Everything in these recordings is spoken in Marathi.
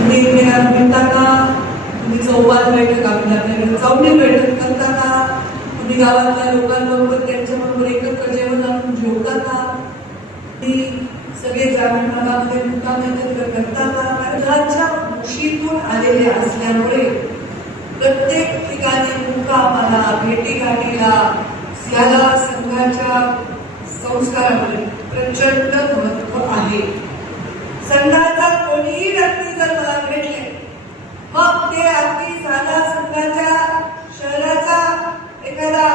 तुम्ही भेटता का? तुम्ही चौपाल बैठक आपल्याकडे चौंडी बैठक करता का? तुम्ही गावातल्या लोकांबरोबर त्यांच्याबरोबर एकत्र जेवण आणून जेवता का? तुम्ही सगळे ग्रामीण भागामध्ये मुक्काम एकत्र करता का? कारण घराच्या मुशीतून आलेले असल्यामुळे प्रत्येक ठिकाणी मुक्कामाला भेटीगाठीला याला संघाच्या संस्कारामध्ये प्रचंड महत्व आहे. संघाचा कोणीही व्यक्ती जर मला भेटले मग ते अगदी साधा संघाच्या शहराचा एखादा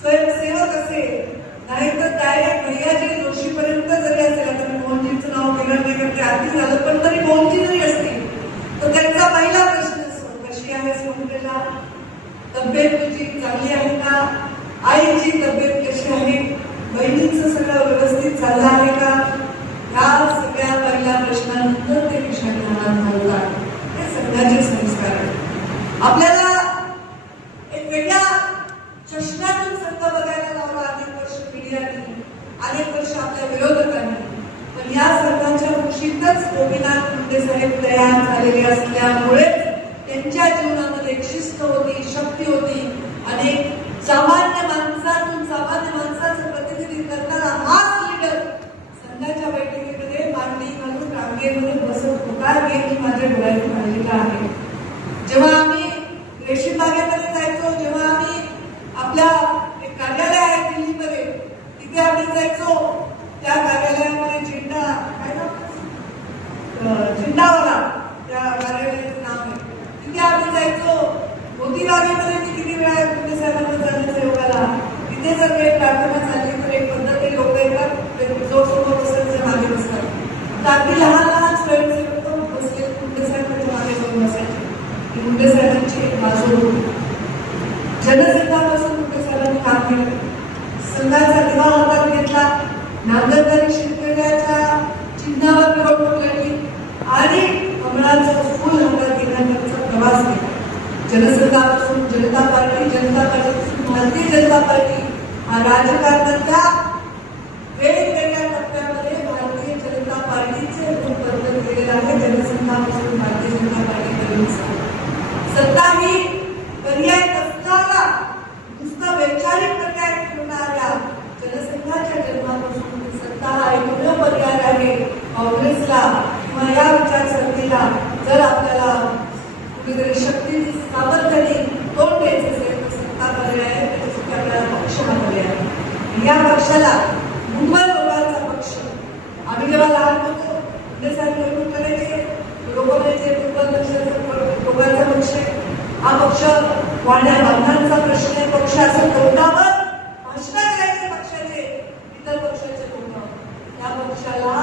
स्वयंसेवक असेल नाहीतर डायरेक्ट भैयाजी जोशीपर्यंत जरी असेल. आता मी मोहनजींचं नाव घेणार नाही कारण ते अगदी झालं पण तरी मोहनजी जरी असतील तर त्यांचा पहिला प्रश्न असतो कशी आहेस मुंबईला, तब्येत तुझी चांगली आहे का, आईची तब्येत कशी आहे, बहिणीचं सगळं व्यवस्थित चाललं आहे का. ह्या सगळ्या पहिल्या प्रश्नानंतर ते विषयाला घालतात. हे संघाचे संस्कार आहेत. आपल्याला एक वेगळ्या चष्म्यातून संघ बघायला लावला अनेक वर्ष मीडियाने, अनेक वर्ष आपल्या विरोधकांनी. पण या संघाच्या कुशीतच गोपीनाथ मुंडे साहेब तयार झालेले असल्यामुळे त्यांच्या जीवनामध्ये एक शिस्त होती, शक्ती होती. अनेक सामान्य माणसातून सामान्य माणसाचं प्रतिनिधित्व करणारा हाच लीडर संघाच्या बैठकीमध्ये मांडी घालून रांगेमध्ये बसत होता हे मी माझ्या डोळ्यातून पाहिलेलं आहे. जेव्हा आम्ही रेशीम बागेमध्ये जायचो, जेव्हा आम्ही आपल्या एक कार्यालय आहे दिल्लीमध्ये तिथे आम्ही जायचो, त्या कार्यालयामध्ये झेंडा काय नाव झेंडावाला त्या कार्यालयाचं नाव आहे, तिथे आम्ही जायचो. मोतीबागेमध्ये मी किती वेळा मुंडे साहेबांना जाण्याचा योग आला. तिथे जर काही प्रार्थना झाली तर एक पद्धती लोक येतात जो समोर बसण्याच्या मागे बसतात. तर अगदी लहान लहान स्वयंसेवक बसले मुंडे साहेबांच्या मागे जाऊन बसायचे. मुंडे साहेबांची एक बाजू होती. जनसंघापासून मुंडे साहेबांनी काम केलं. संघाचा दिवा हातात घेतला, नांदरबारी शेतकऱ्याच्या चिन्हावर निवडणूक लढली आणि कमळाचं फुल हातात घेण्याचा प्रवास केला. जनसंघापासून जनता पार्टी, जनता पार्टीपासून भारतीय जनता पार्टी हा राजकारणाच्या वेगवेगळ्या टप्प्यामध्ये भारतीय जनता पार्टीचे रूप बदल केलेलं आहे. जनसंघापासून भारतीय जनता पार्टीपर्यंत सत्ता ही पर्याय नसताना नुसता वैचारिक पर्याय ठेवणाऱ्या जनसंघाच्या जन्मापासून सत्ता हा एकमेव पर्याय आहे. काँग्रेसला किंवा या विचारसरणीला जर आपल्याला कुठेतरी शक्ती सामर्थ्याने तोंड द्यायचं असेल तर सत्ता पर्याय आहे. त्याच्यासाठी आपल्याला पक्ष हा पर्याय आहे. या पक्षाला मुंबई लोकांचा पक्ष. आम्ही जेव्हा लहान होतो मुंडे साहेब निवडणूक करायचे, लोक म्हणायचे मुंबई पक्षाचा लोकांचा पक्ष आहे, हा पक्ष वाड्या बांधण्याचा प्रश्न आहे, पक्ष असं तोंडावर भाषण करायचे पक्षाचे इतर पक्षाचे तोंडावर. या पक्षाला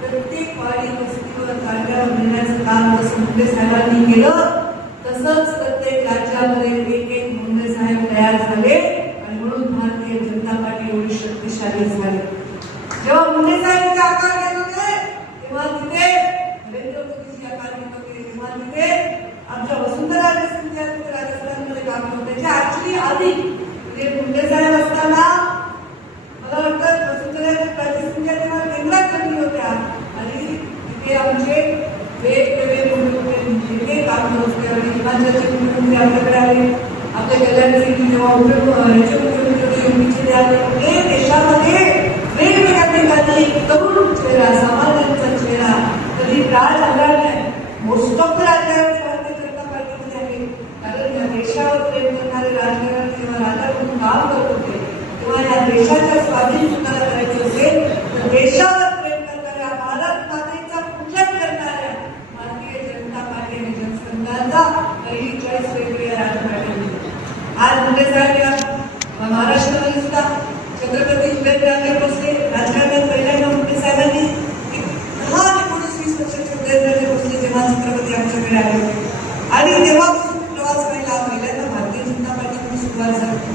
प्रत्येक वाडी वस्तीवर जागेवर नेण्याचं काम जसं मुंडे साहेबांनी केलं तसंच प्रत्येक राज्यामध्ये एक एक मुंडे साहेब तयार झाले आणि म्हणून भारतीय जनता पार्टी एवढी शक्तिशाली झाली. जेव्हा मुंडे साहेब आकार घेत होते तेव्हा तिथे नरेंद्र मोदीजी आकार घेत होते, तेव्हा तिथे आमच्या वसुंधरा सिंधिया राजस्थानमध्ये काम करत होते. त्याच्या ऍक्च्युली आधी म्हणजे मुंडे साहेब असताना मला वाटतं वसुंधरा सिंधिया तेव्हा केंद्रात बनली होत्या आणि तिथे आमचे वेगवेगळे मुख्यमंत्री काम करत होते. आणि हिमाचलचे मुख्यमंत्री आपल्याकडे आले, आपल्या कल्याण सिंग जेव्हा मुख्यमंत्री होते आले. देशामध्ये वेगवेगळ्या ठिकाणी तरुण चेहरा, सामान्यांचा चेहरा कधी राज आला नाही. मोस्ट ऑफ द राजकारणी भारतीय जनता पार्टीमध्ये आहे. कारण या देशावर प्रेम करणारे राजकारण जेव्हा राजा म्हणून काम करत होते तेव्हा या देशाच्या स्वाधीन सुद्धा करायचं असेल तर देशावर प्रेम करणाऱ्या, भारत मातेचा पूजन करणाऱ्या भारतीय जनता पार्टी आणि जनसंघाचा पहिली चॉईस वेगवेगळ्या राजकारण्यांनी. आज मुंडे साहेब महाराष्ट्रामध्ये सुद्धा छत्रपती शिवाजीराजे भोसले राजकारणात पहिल्यांदा मुंडे साहेबांनी 10-19-20 वर्षाचे उदयनराजे भोसले जेव्हा छत्रपती आमच्याकडे आले होते आणि तेव्हापासून प्रवास पहिला पहिल्यांदा भारतीय जनता पार्टीकडून सुरुवात झाली.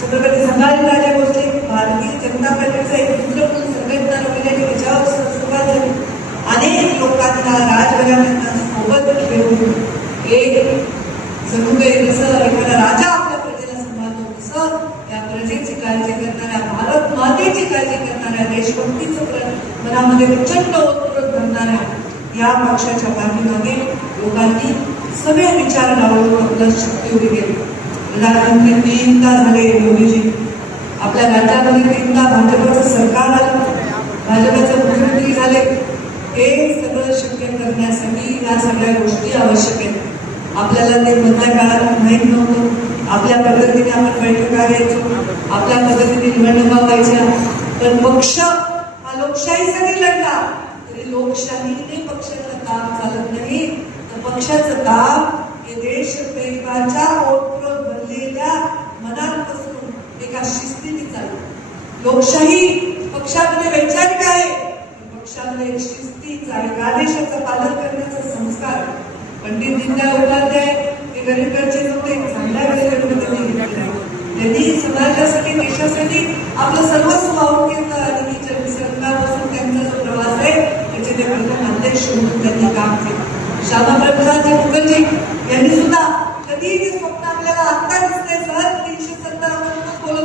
छत्रपती संभाजीराजे भोसले भारतीय जनता पार्टीचा एक दुसरं संघटना रचण्याची त्याच्यावर सुरुवात झाली. अनेक लोकांना राजघराण्यांना सोबत घेऊन एक जणू काही जसं एखादा राजा आपल्या प्रजेला सांभाळतो तसं त्या प्रजेची काळजी करणाऱ्या, भारत मातेची काळजी करणाऱ्या, देशभक्तीचं मनामध्ये प्रचंड उत्स्फूर्त करणाऱ्या या पक्ष पक्षाच्या पाठीमागे लोकांनी सगळे विचार लावून आपलं शक्ती उभी केली. प्रधानमंत्री 3दा झाले मोदीजी. आपल्या राज्यामध्ये 3दा भाजपचं सरकार आलं, भाजपचे मुख्यमंत्री झाले. हे सगळं शक्य करण्यासाठी या सगळ्या गोष्टी आवश्यक आहेत. आपल्याला ते मधल्या काळात माहीत नव्हतं. आपल्या पद्धतीने आपण बैठका घ्यायचो, आपल्या पद्धतीने निवडणुका व्हायच्या. पण पक्ष हा लोकशाहीसाठी लढला तरी लोकशाहीने पक्षाचं काम चालत नाही. तर पक्षाचं काम हे देशप्रेमाच्या ओतप्रोत भरलेल्या मनापासून एका शिस्तीने चालतं. लोकशाही पक्षामध्ये वैचारिक आहे, पक्षामध्ये एक शिस्तीचा एक आदेशाचं पालन करण्याचा संस्कार. पंडित दीनदयाळ उपाध्याय हे गरीबकडचे नव्हते, चांगल्या गरीबमध्ये त्यांनी समाजासाठी देशासाठी आपलं सर्वस्व वाहून घेतलं आणि संघापासून त्यांचा जो प्रवास आहे त्याचे ते प्रथम अध्यक्ष म्हणून त्यांनी काम केलं. श्यामाप्रसाद मुखर्जी यांनी सुद्धा कधी ते स्वप्न आपल्याला आत्ता दिसते सहज 370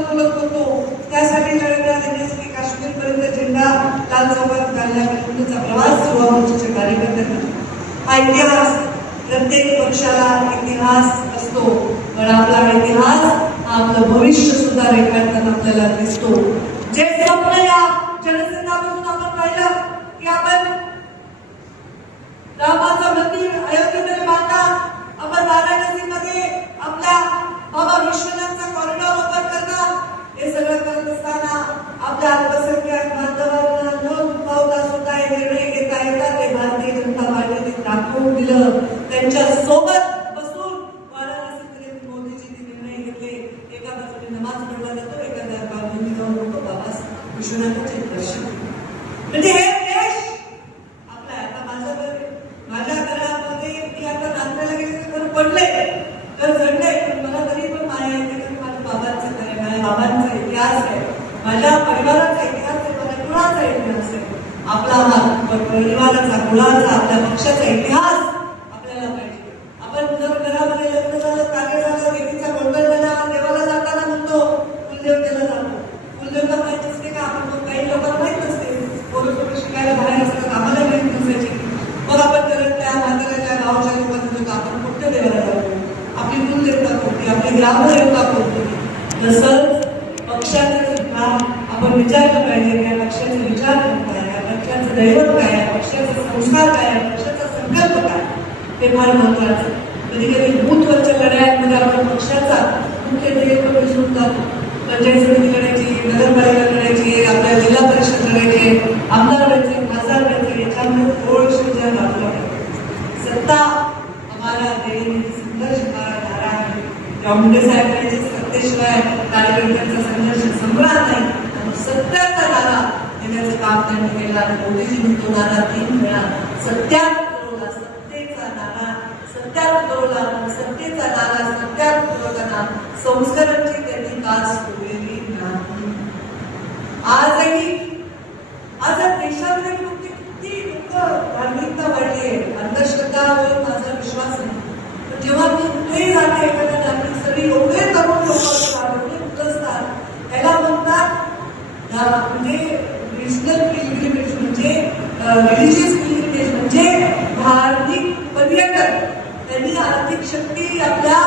बोलत होतो त्यासाठी लढणाऱ्या देण्यासाठी काश्मीरपर्यंत झेंडा लाल चौकात घालण्यापर्यंतचा प्रवास सुरू मोर्चाच्या कार्यकर्त्यांना. हा इतिहास प्रत्येक पक्षाला इतिहास असतो, पण आपला इतिहास आपलं भविष्य सुद्धा रेखाटताना आपल्याला दिसतो. जे स्वप्न या जनसंघापासून आपण पाहिलं की आपण रामाचं मंदिर अयोध्येमध्ये बांधता, आपण वाराणसीमध्ये आपल्या बाबा विश्वनाथचा कॉरिडॉर ओपन करणार. हे सगळं करत असताना आपल्या अल्पसंख्याक बांधवांना न दुखावता सुद्धा हे निर्णय घेता येतात. ते भारतीय जनता पार्टीने दाखवून दिलं. त्यांच्या सोबत बसून वाराणसीमध्ये मोदीजींनी निर्णय घेतले. एका बाजूने नमाज पढला जातो, एका बाजूने जाऊन होतो बाबा विश्वनाथाचे दर्शन. म्हणजे हे देश आपला आता माझ्या घरामध्ये मी आता नांदायला गेले तर घर पडले घर झडले, पण मला तरी पण माया येते की माझ्या बाबांचं काय, माझ्या बाबांचा इतिहास आहे, माझ्या परिवाराचा इतिहास आहे, माझ्या कुळाचा इतिहास आहे. आपला परिवाराचा कुळाचा आपल्या पक्षाचा इतिहास आपल्याला पाहिजे. आपण जर घरामध्ये लग्न झालं, कार्य झालं, देवीचा गोंधळ झाला, देवाला जाताना म्हणतो कुलदेवतेला जातो. कुलदेवता माहित असते का? आपण काही लोकांना माहित नसते. पोरं शिकायला बाहेर असतात, आम्हाला माहित नसायची. मग आपण त्या म्हाताऱ्याच्या गावच्या लोकांना आपण कुठल्या देवाला जातो, आपली कुलदेवता कोणती, आपली ग्रामदेवता कोणती. तसंच पक्षाचं सुद्धा आपण विचारलं पाहिजे या पक्षाचे विचार काय, या पक्षाचं दैवत काय, या पक्षाचा संस्कार काय, या पक्षाचा संकल्प काय, हे फार महत्वाचं. कधी कधी बूथवरच्या लढायांमध्ये आपण पक्षाचा मुख्य ध्येय विसरून जातो. पंचायत समिती लढायची, नगरपालिका लढायची, आपल्या जिल्हा परिषद लढायचे, आमदार व्हायचे, खासदार व्हायचे, याच्यामध्ये थोडीशी आपलं सत्ता हमारा देणे संघर्ष हमारा नारा आहे. मुंडे साहेब म्हणायचे सत्तेशिवाय कार्यकर्त्यांचा संघर्ष संपणार नाही. सत्याचा नारा देण्याचं काम त्यांनी केलं आणि मोदीजींनी तो नारा 3 वेळा सत्यात उतरवला. सत्तेचा नारा सत्यात उतरवला, सत्तेचा नारा सत्यात उतरवताना संस्कारांची त्यांनी कास सोडलेली नाही. आजही आज देशामध्ये किती दुःख धार्मिकता वाढली आहे. अंधश्रद्धावर माझा विश्वास नाही, पण जेव्हा मी कुठेही जाते एखाद्या धार्मिक स्थळी एवढे तरुण लोक असतात, त्याला म्हणतात म्हणजे रिजनल पिलग्रिमेज, म्हणजे रिलिजियस पिलग्रिमेज, म्हणजे धार्मिक पर्यटन. त्यांनी आर्थिक शक्ती आपल्या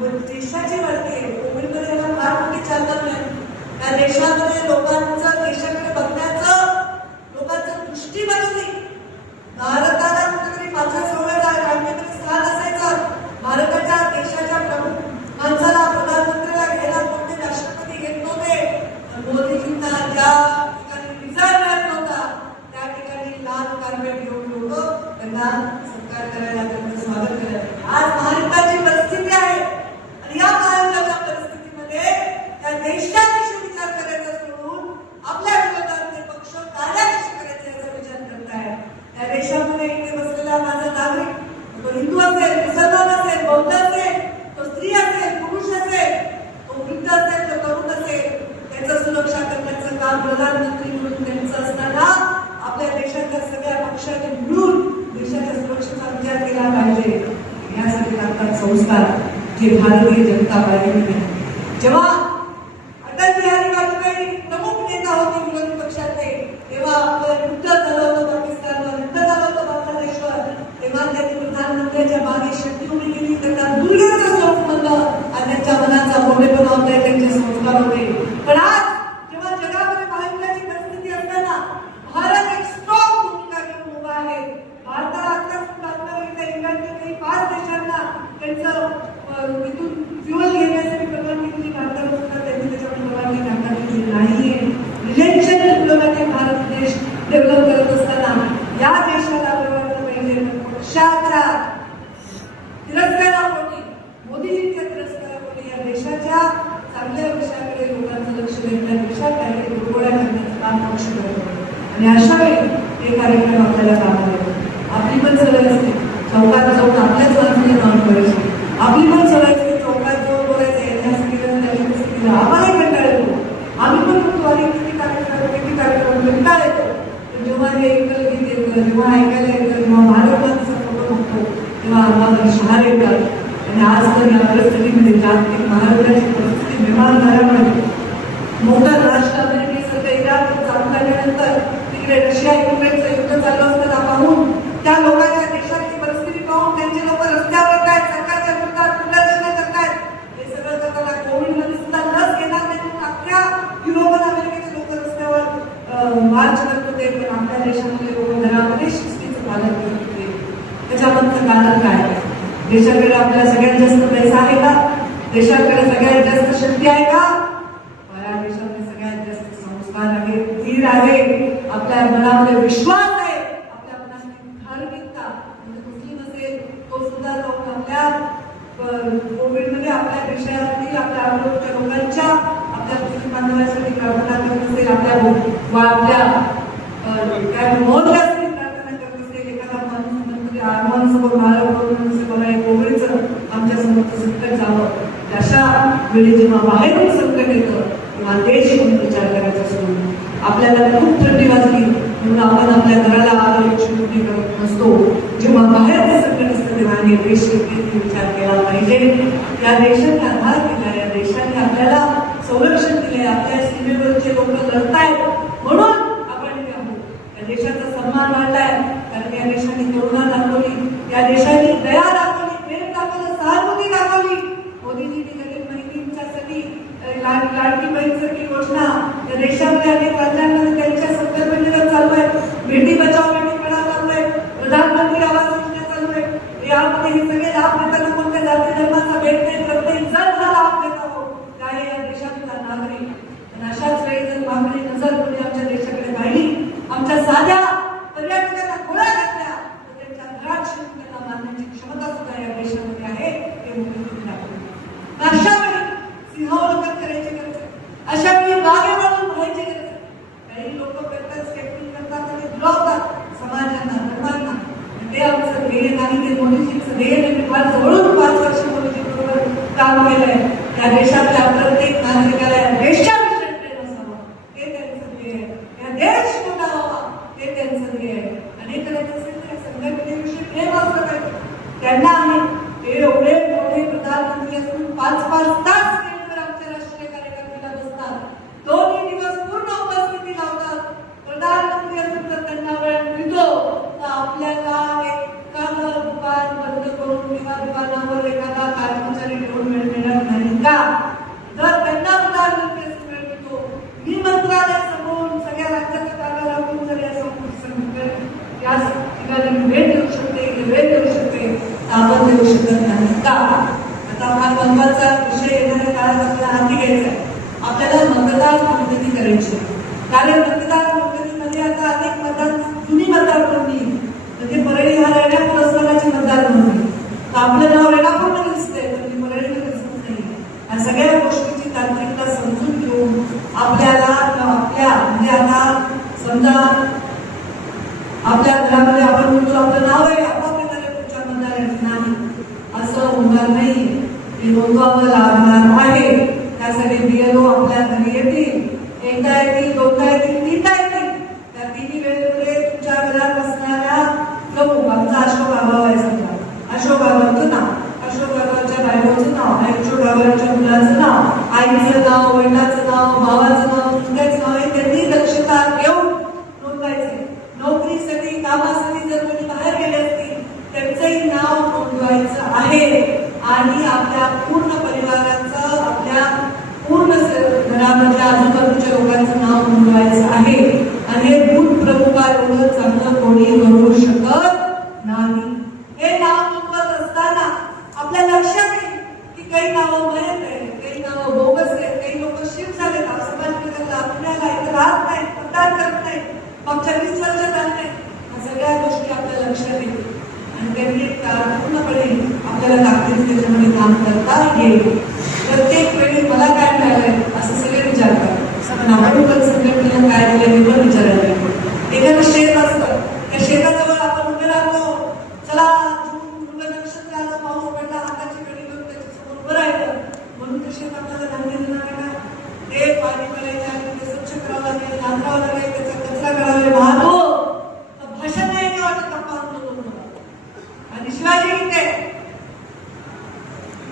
देशाची वाढते. कोविडमध्ये याला फार मोठी चालना नाही. त्या देशामध्ये लोकांचं देशाकडे बघण्याचं लोकांचं दृष्टी बदलली. भारताला कुठेतरी 5-6 राज्यामध्ये स्थान असायचं. भारताच्या देशाच्या प्रमुख माणसाला प्रधानमंत्र्याला घ्यायला कोणते राष्ट्रपती घेत नव्हते. मोदीजींना ज्या ठिकाणी विजा मिळत नव्हता त्या ठिकाणी लाल कार्पेट घेऊन लोक त्यांना सत्कार करायला, त्यांचं स्वागत करायला. आज महाराष्ट्राची परिस्थिती आहे आणि या महाराष्ट्राच्या परिस्थितीमध्ये त्या देशाविषयी विचार करायचा सोडून आपल्या विरोधात ते पक्ष कार्याविषयी करायचा याचा विचार करताय. त्या देशामध्ये इथे बसलेला माझा नागरिक, तो हिंदू असेल, मुसलमान असेल, बौद्ध असेल, तो स्त्री असेल, पुरुष असेल, तो वृद्ध असेल, तो तरुण असेल, त्याचं सुरक्षा करण्याचं काम प्रधानमंत्री म्हणून त्यांचं असताना आपल्या देशाच्या सगळ्या पक्षाने मिळून देशाच्या सुरक्षेचा विचार केला पाहिजे. यासाठी लागतात संस्कार, जे भारतीय जनता पार्टीने जेव्हा अटल बिहारी वाजपेयी प्रमुख नेता होते विरोधी पक्षाचे, तेव्हा आपलं युद्ध झालं होतं पाकिस्तानवर, युद्ध झालं होतं बांगलादेशवर. त्यांनी प्रधानमंत्र्यांच्या मागे शक्ती उभी केली, त्यांना दुर्गाचं स्वरूप म्हणलं आणि त्यांच्या मनाचा मोठेपणा होते, त्यांचे संस्कार होते. पण आज जेव्हा जगामध्ये महायुद्धाची परिस्थिती असताना भारत एक स्ट्रॉंग भूमिका घेऊन उभा आहे. भारताला आताच बातम्या इंग्लंडने काही 5 देशांना त्यांचं इथून फ्युएल घेण्यासाठी परवानगी दिली. भारताला सुद्धा त्यांनी त्याच्यामध्ये परवानगी नाकारलेली नाहीये. रिलेशन डिप्लोमॅटिक भारत देश डेव्हलप करत असताना या देशाला वाटलं पाहिजे पक्षाच्या तिरस्कारापोटी, मोदीजींच्या तिरस्कारापोटी या देशाच्या चांगल्या विषयाकडे लोकांचं लक्ष देण्यापेक्षा काही दुर्गोळ्या करण्याचं काम पक्ष करतो. आणि अशा वेळी हे कार्यक्रम आपल्याला कामाला येतो. आपली पण सवय असते चौकात जाऊन आपल्याच माणसाने काम करायची. आपली पण सवय असते चौकात जाऊन बोलायचं, आम्हालाही कंटाळ येतो. आम्ही पण म्हणतो अरे किती कार्यक्रम कंटाळ येतो. जेव्हा हे एकल गीत येतं, जेव्हा ऐकायला येतं, जेव्हा महाराष्ट्राचा फोटो बघतो तेव्हा आम्हाला शहार येतात. आणि आज तर या परिस्थितीमध्ये जागतिक महाराष्ट्राची परिस्थिती निर्माण झाल्यामुळे मोठा राष्ट्र अमेरिकेसारखं इराक चालू झाल्यानंतर तिकडे रशिया युक्रेनचं युद्ध चालू असताना पाहून त्या लोकांच्या देशाची परिस्थिती पाहून त्यांचे लोक रस्त्यावर येत आहेत, सरकारच्या विरोधात प्रदर्शनं करतायत. हे सगळं करताना कोविडमध्ये सुद्धा लस घेणार नाही म्हणून अख्ख्या युरोप आणि अमेरिकेचे लोक रस्त्यावर मार्च करत होते. पण आपल्या देशामध्ये लोक घरामध्ये शिस्तीचं पालन करत होते. त्याच्यामधलं कारण काय? देशाकडे आपल्या सगळ्यात जास्त पैसा आहे का? देशाकडे सगळ्यात जास्त शक्ती आहे का? या देशामध्ये सगळ्यात जास्त संस्कार आहे, धीर आहे, आपल्या मनामध्ये विश्वास आहे, आपल्या मनातली धार्मिकता. म्हणजे मुस्लिम असेल तो सुद्धा जाऊन आपल्या कोविडमध्ये आपल्या देशातील आपल्या आरोग्याच्या लोकांच्या आपल्या मुस्लिम बांधवांसाठी प्रार्थना करत असेल, आपल्या काय मोहल्ल्यासाठी प्रार्थना करत असेल. एखादा माणूस म्हणजे आव्हानासमोर मारव करून असेल मला हे कोविडचं आमच्या समोरचं संकट जावं. अशा वेळी जेव्हा बाहेरून संकट येतं तेव्हा देश म्हणून विचार करायचा असतो. आपल्याला खूप थंडी वाजली म्हणून आपण आपल्या घराला आलो एक शुद्धी करत नसतो. जेव्हा बाहेर संकट असतं तेव्हा हे देश विचार केला पाहिजे. या देशाने आधार दिला, या देशाने आपल्याला संरक्षण दिले, आपल्या सीमेवरचे लोक लढतायत म्हणून आपण इथे आहोत. या देशाचा सन्मान वाढलाय कारण या देशाने करुणा दाखवली, या देशाने दया दाखवली, प्रेम दाखवलं, सहानुभूती दाखवली. मोदीजींनी दलित महिलांसाठी लाडकी बहीणसारखी योजना या देशामध्ये अनेक राज्यांमध्ये त्यांच्या संकल्पनेवर चालू आहे. बेटी बचाव बेटी पढाव चालू आहे, प्रधानमंत्री आवास योजना चालू आहे. यामध्ये हे सगळे लाभ देताना कोणत्या जाती धर्माचा भेद नाही, प्रत्येक जण हा लाभ देत आहोत काय या देशातला नागरिक. आणि अशाच वेळी जर मागणी नजर कोणी आमच्या देशाकडे पाहिली, आमच्या साध्या पर्यटकांना गोळ्या घातल्या तर त्यांच्या घरात शिरून त्यांना मारण्याची क्षमता सुद्धा या देशामध्ये आहे हे मोदींनी दाखवलं. अशा वेळी सिंहावलोकन करायचे गरज, अशा वेळी मागे वळून व्हायचे गरज. काही लोक करतात, स्टेटमेंट करतात आणि दुरावतात समाजांना, धर्मांना. ते आमचं ध्येय नाही, ते मोदीजींचं ध्येय नाही. फार जवळून 5 वर्ष मोदीजींबरोबर काम केलंय. या देशातल्या प्रत्येक नागरिकाला या देशाविषयी प्रेम असावं ते त्यांचं ध्येय, या देश मोठा व्हावा ते त्यांचं ध्येय. आणि करायचं असेल तर संघटनेविषयी प्रेम असलं पाहिजे. त्यांना आम्ही ते एवढे मोठे प्रधानमंत्री असून 5-5 तास केंद्र आमच्या राष्ट्रीय कार्यकारिणीला बसतात, 2 दिवस पूर्ण उपस्थिती लावतात. प्रधानमंत्री असून तर त्यांना वेळ मिळतो तर आपल्याला एखादं दुकान बंद करून किंवा दुकानावर एखादा कर्मचारी ठेवून वेळ मिळत नाही का? जर त्यांना प्रधानमंत्री असून वेळ मिळतो, मी मंत्रालय समोरून सगळ्या राज्याचा कागा राखून जर या या ठिकाणी भेट देऊ शकते, वेळ देऊ शकते, आपण देऊ शकत नाही का? आता हा महत्वाचा विषय येणाऱ्या काळात आपल्याला हाती घ्यायचा आहे. आपल्याला मतदार नोंदणी करायची. कारण मतदार नोंदणीमध्ये आता अनेक जुनी मतदार नोंदणी म्हणजे परळी हा रेणापूर असतानाची मतदार नोंदणी. आपलं नाव रेणापूरमध्ये दिसतंय पण ती परळीमध्ये दिसत नाही. या सगळ्या गोष्टीची तांत्रिकता समजून घेऊन आपल्याला म्हणजे आता समजा आपल्या घरामध्ये आपण म्हणतो आपलं नाव आहे, आपापल्या तुमच्या मतदाराचं नाही असं होणार नाही. हे नोंदवावं लागणार आहे. त्यासाठी बीएलओ आपल्या घरी येतील, एकदा येतील, दोनदा येतील, तीनदा येतील. त्या तिन्ही वेळेमध्ये तुमच्या घरात असणाऱ्या प्रमुख आमचा अशोक आबाव आहे समजा, अशोक आबावचं नाव, अशोक आबावच्या बायकोचं नाव, अशोक आबावच्या मुलाचं नाव, आईचं नाव, वडिलाचं नाव, भावाचं नाव, तुमच्याच नाव आहे. त्यांनी दक्षता घेऊन नोंदवायचे. नोकरीसाठी कामासाठी जर कोणी बाहेर गेले असतील त्यांचं आहे आणि आपल्या पूर्ण परिवाराचं, आपल्या पूर्ण घरामधल्या आजूबाजूच्या लोकांचं नाव नोंदवायचं आहे. आणि हे भूत प्रमुखा एवढं चांगलं कोणी करू शकत नाही. हे नाव नोंदवत असताना आपल्या लक्षात येईल की काही नावं मयत आहेत, काही नावं बोगस आहेत, काही लोक शिफ्ट झाले, समाजनगरला, पुण्याला, इथे राहत नाही, मतदान करत नाही, मागच्या 20 वर्षात झालं नाही. सगळ्या गोष्टी आपल्या लक्षात येतील आणि त्यांनी पूर्णपणे आपल्याला ताकदीने त्याच्यामध्ये काम करता येईल. प्रत्येक वेळी मला काय मिळालंय असं सगळे विचारतात. नागपूर संघटनेला काय दिलं हे पण विचारायला एखादं शेत असतं, त्या शेताजवळ आपण उभे राहतो, चला मृग नक्षत्र आलं, पाऊस पडला, हाताची कडी घेऊन त्याच्यासमोर उभं राहिलं म्हणून ते शेत आपल्याला धान्य देणार आहे का? ते पाणी पडायचं आणि ते स्वच्छ करावं लागेल, नांदरावं लागेल, त्याचा कचरा करावा लागेल, वाहतो भाषण नाही का वाटत आपण आंदोलन. आणि शिवाजी इथे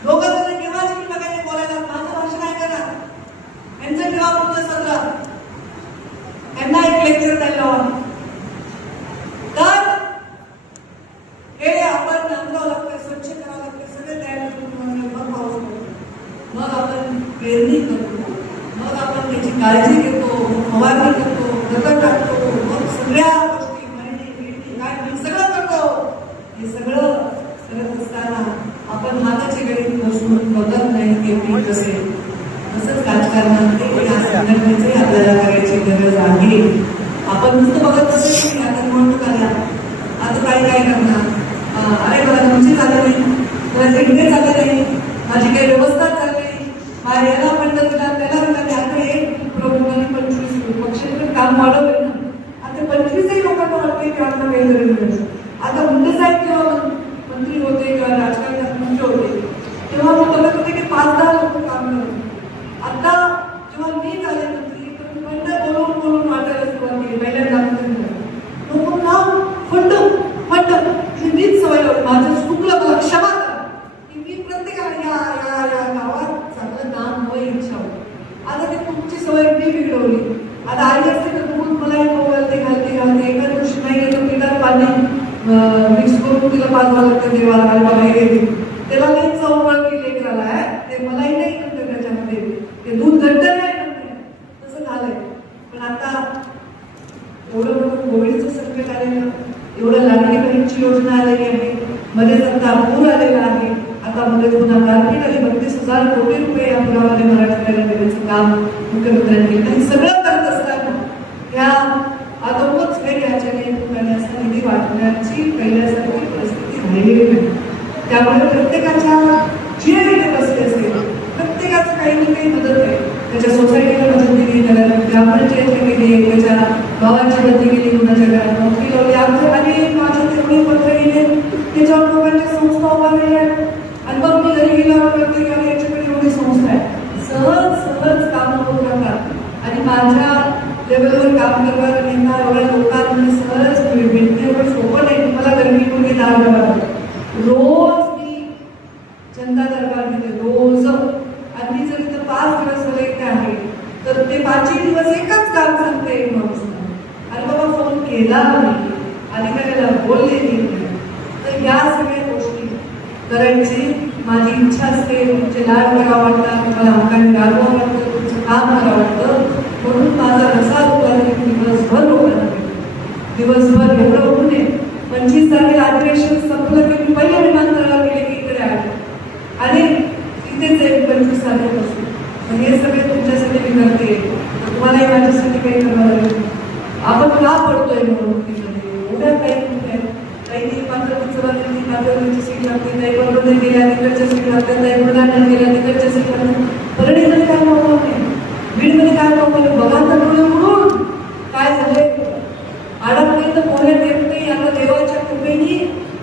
दोघं जण केव्हाची मी बघायला बोलायला, माझं भाषण ऐका ना, यांचं केव्हा पुढचं सत्र, यांना एक लेक्चर द्यायला हवं. तर हे आपण नांदरावं लागतं, स्वच्छ करावं लागतं, सगळे तयार करून मग पाऊस पडतो, मग आपण पेरणी करतो, मग आपण त्याची काळजी घेतो, फवारणी करतो, खतं टाकतो, मग सगळ्या गोष्टी काय सगळं करतो. हे सगळं करत असताना आपण हाताची गणित बसून बघत नाही की पीक असेल. तसंच राजकारणामध्ये या संघटनेचे आपल्याला करायची गरज आहे. आपण नुसतं बघत असेल की आता निवडणूक आल्या, आता काय करणार, अरे मला तुमची झालं नाही, मला इकडे झालं नाही, माझी काही व्यवस्था चालली नाही, माझ्या याला म्हणलं तुला त्याला म्हणलं. आता एक प्रमुखांनी 25 पक्षाचं काम वाढवलं ना, आता 25ही लोकांना वाटते की आता काहीतरी मिळेल. आता मुंडे साहेब जेव्हा मंत्री होते किंवा राजकारणात मुख्य होते तेव्हा मग बघत होते की 5-10 लोक काम करत. आता जेव्हा मी झाले मंत्री तर मी बोलून वाटायला सुरुवात केली. पहिल्यांदा लोक नाव फंड मीच सवय होती, माझं चुकलं, मला क्षमा करा की मी प्रत्येकाला या गावात चांगलं नाम हवं इच्छा होती. आता ती तुमची सवय मी बिघडवली. आता आई असते तर तुम्ही मलाही घालते एका दिवशी नाही गेलो पिठात पाणी मिक्स करून तिला पाजवा लागतं देवाला आणि मला गेली त्याला नाही चौपळ की लेकराला आहे ते मलाही नाही नंतर त्याच्यामध्ये ते दूध घट्ट नाही तसं झालंय. पण आता एवढं मोठं कोविडचं संकट आलेलं, एवढं लाडकी बहीणची योजना आलेली आहे, मध्येच आता पूर आलेला आहे, आता मध्ये पुन्हा गारपीट आली, 32,000 कोटी रुपये या पुरामध्ये मराठवाड्याला देण्याचं काम मुख्यमंत्र्यांनी केलं. हे सगळं करत असताना ह्या आतोपच याच्याने करण्याचा निधी वाटण्याची पहिल्यासारखी परिस्थिती राहिलेली नाही. त्यामुळे प्रत्येकाच्या जे इथे बसले असेल प्रत्येकाचं काही ना काही मदत आहे. त्याच्या सोसायटीला मदत दिली, त्याला ग्रामपंचायतने केली, त्याच्या गावाची मदत केली, कुणाच्या घरात नोकरी लावली. आणि माझ्या तेवढे पत्र गेले त्याच्यावर लोकांच्या संस्था उभारलेल्या आहेत. आणि मग मी घरी गेल्यावर करते की याच्याकडे एवढी संस्था आहे, सहज काम होत राहतात. आणि माझ्या लेवलवर काम करणार यांना एवढ्या लोकांमध्ये सहज भेटणे एवढं सोपं नाही. मला गर्मी मुळे रोज मी जनता दरबार घेते, रोज. आणि जर इथं 5 दिवस मला इथे आहे तर ते 5ही दिवस एकच काम सांगते एक माणूस, अरे बाबा फोन केला नाही, अधिकाऱ्याला बोलले नाही. तर या सगळ्या गोष्टी करायची माझी इच्छा असते. तुमचे लाड करावं वाटतं, तुम्हाला हक्काने राबवावं वाटतं, तुमचं काम करावं वाटतं. म्हणून माझा रसा लोकांना दिवसभर दिवसभर एवढं होऊ नये. 25 तारखेला अधिवेशन संपलं की मी पहिले विमानतळावर गेले की इकडे आहे आणि इथेच एक 25 तारखेपासून. पण हे सगळे तुमच्यासाठी मी करते, तुम्हालाही माझ्यासाठी काही करावं लागेल. आपण का पडतोय निवडणुकीमध्ये एवढ्या काही मात्र मात्र सीट लागते, काही बरोबर गेल्या तिकडच्या सीट लागतात, काही बुलढाण्यात गेल्या तिकडच्या सीट लागतात. परळीमध्ये काय प्रॉब्लेम नाही, बीडमध्ये काय प्रॉब्लेम बघा तर म्हणून काय झालंय. आडापर्यंत पोहण्यात येत नाही. आता देवाच्या कृपेने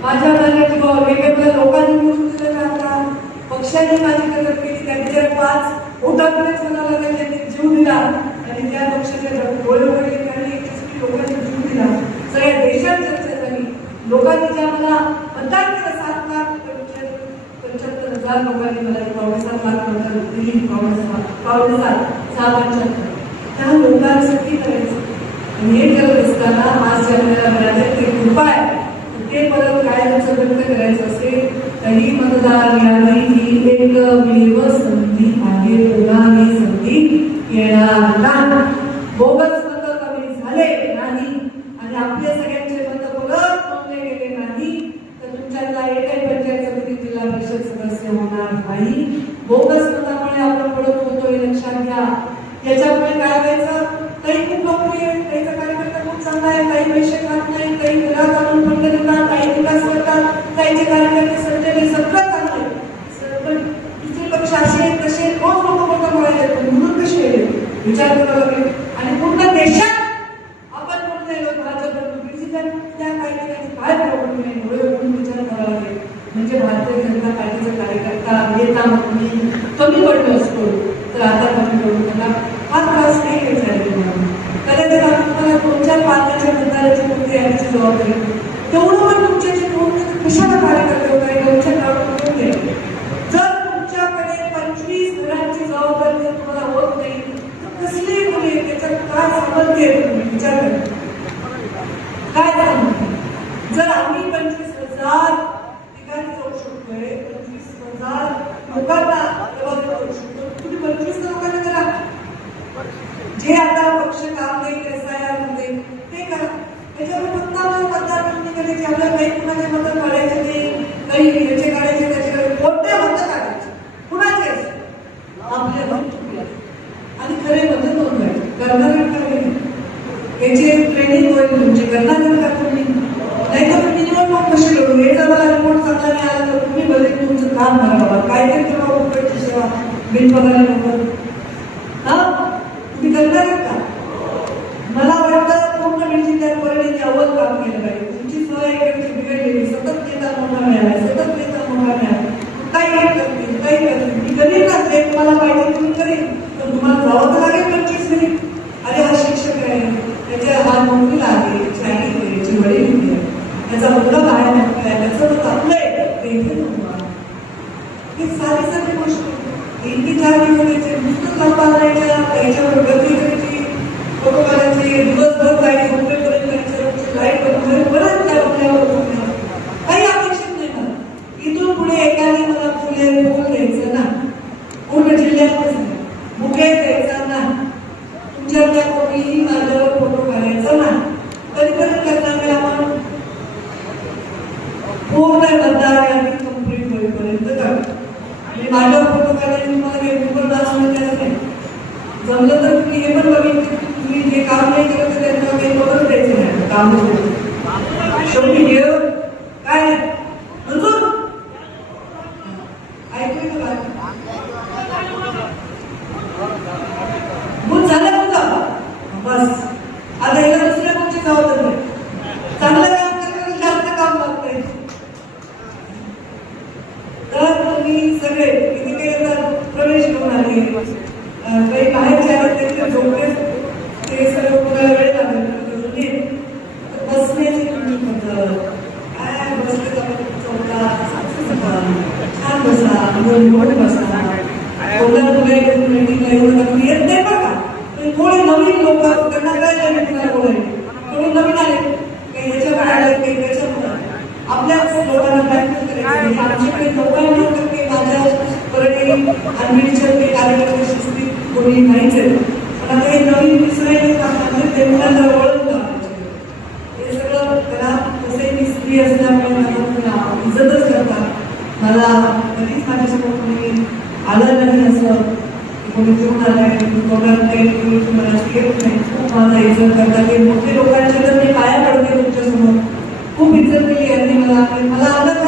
माझ्या माझ्या जीवावर वेगवेगळ्या लोकांनी निवडून दिलं जातात, पक्षाने माझी कदर केली. त्यांच्या 5 वोटांकडेच म्हणाला त्यांनी जीव दिला आणि त्या पक्षाच्या डोळे वगैरे त्यांनी लोकांनी जीव दिला. सगळ्या देशात चर्चा झाली. लोकांनी ज्या मला मतदान केलं 7,75,000 लोकांनी मला 7 लाख मतदान दिली. काँग्रेसात 6,75,000 त्या लोकांसाठी करायचं. हे करत असताना आज जे आपल्याला मिळाले ते कृपा आहे. ते परत काय जर व्यक्त करायचं असेल तरी मला मतदार यादी ही एकमेव संधी आहे. पुन्हा ही संधी येणार नाही. बोगस मत कमी झाले नाही आणि आपले सगळ्यांचे मत परत मोजले गेले नाही तर तुमच्यातला एकही पंचायत समिती जिल्हा परिषद सदस्य होणार नाही. बोगस मतामुळे आपण पडत होतो हे लक्षात घ्या. याच्यामुळे काय व्हायचं, काही खूप नोकरी आहे, काहीचा कार्यकर्ता खूप चांगला आहे, काही पैसे खात नाही, काही घरात आणून फंड देतात, काही विकास करतात, काहीचे कार्यकर्ते सज्जन सगळं चांगलं आहे. दुसरे पक्ष असे कसे रोज लोक मोठं बोलायचे म्हणून कसे विचार करावा लागेल. आणि पूर्ण देशात आपण म्हणून भाजप त्या काही काय प्रॉब्लेम नाही म्हणून विचार करावा लागेल. म्हणजे भारतीय जनता पार्टीचा कार्यकर्ता नेता म्हणून कमी पडलो असतो तर आता कमी पडून त्याला हा त्रास नाही घ्यायचा आहे. कदाचित आपण तुमच्या पालकाच्या मतदाराची कोणती याची जबाबदारी तेवढं पण तुमच्याची कशाला कार्यकर्ते होत आहे तुमच्या गावात घ्या. जर तुमच्याकडे 25 घरांची जबाबदारी जर तुम्हाला होत नाही तर कसली मुले त्याच्यात काय सामर्थ्य आहे तुम्ही विचार करा. काय सामर्थ्य जर आम्ही 25,000 ठिकाणी जाऊ शकतोय, 25,000 लोकांना जबाबदारी करू शकतो, तुम्ही 25 लोकांना करा. जे आता पक्ष काम देईल SIR मध्ये ते करा. त्याच्यावर फक्त आपण मतदार नोंदणी करायची. आपल्याला काही कुणाचे मतं काढायचे नाही, काही याचे काढायचे त्याचे कोणते मतं काढायचे कुणाचे आपले मत आणि खरे मतं नोंदवायचे. कर्नाटक याची ट्रेनिंग होईल तुमची. कर्नाटक का तुम्ही नाही तर मिनिमम मग कशी करू हे जर मला रिपोर्ट चांगला नाही आला तर तुम्ही बरे तुमचं काम करावं काहीतरी तेव्हा उपयोगी सेवा बिनपगारी नंबर तुम्ही करणार का. मला वाटतं पूर्ण बीड जिल्ह्यात परळीने अव्वल काम केलं पाहिजे. तुमची सोय इकडची बिघडलेली, सतत नेता मोठा मिळाला, सतत नेता मोठा मिळाला, काही करतील काही करतील. मी करीन ना ते तुम्हाला पाहिजे तुम्ही करेन पण तुम्हाला जावं तर लागेल 25 मिनिट. अरे हा शिक्षक आहे, त्याच्या हा नोकरीला आहे, याची आई होती, याची वडील होती, त्याचा मुलगा बाहेर नोकरी आहे, त्याचं तो आपलंय ते इथे नोकरी. ही सारी सारी गोष्ट 3-4 दिवसाचे नुसतं संपादनाच्या याच्यावर गर्दी करायची, फोटो काढायचे, दिवसभर जायचे, झोपेपर्यंत करायचे, लाईट बंद परत त्या आपल्यावर काही अपेक्षित नाही. मला इथून पुढे एकाने मला फुले फुल द्यायचं ना, पूर्ण जिल्ह्यातच बुके द्यायचा ना, तुमच्यातल्या कोणीही माझ्यावर फोटो काढायचा ना. कधीपर्यंत करणार आपण पूर्ण मतदार यादी कंप्लीट होईपर्यंत करतो. माझ्यावर फोटो काढायला तुम्हाला काही गुगल डान्स नाही. जमलं तर तुम्ही हे पण बघितलं तुम्ही जे काम नाही केलं तर त्यांना काही मदत द्यायचं नाही. काम शेवटी हे काय मंजूर ऐकू का भूत झालं तुमचा बस. आता याला दुसऱ्या कोणची जबाबदारी नाही. चांगलं काम करण्यासाठी जास्त काम लागतंय. तर तुम्ही सगळे किती काही प्रवेश घेऊन आले, काही बाहेरचे आहेत त्यांचे झोपडे ते सगळं बघायला वेळ लागेल. बसण्याची पद्धत काय बसले चौका छान बसा, मोठ बसा. कोणत्या मीटिंगला एवढं येत नाही बघा. थोडे नवीन लोक त्यांना काय मीटिंगला बोलायचे, थोडे नवीन आले काही ह्याच्यावर आले काही त्याच्यावर आपल्याच लोकांना प्रॅक्टिस करायची. आमच्याकडे लोकांना काही माझ्या परळी आणि बीडचे कार्यकर्ते शिस्तीत कोणी नाहीच आहे. पण आता हे नवीन विसरायचे ते मुलांना ओळख लावायचे. हे सगळं त्याला तसे मी स्त्री असल्यामुळे मला इज्जतच करतात. मला कधीच माझ्यासमोर कोणी आलं नाही असं कोणी जेवण आलंय तोंडात काही तुम्हाला येत नाही. खूप माझा इज्जत करतात. हे मोठे लोकांचे तर मी पाया पडते तुमच्यासमोर. खूप इज्जत केली यांनी मला. मला आवडत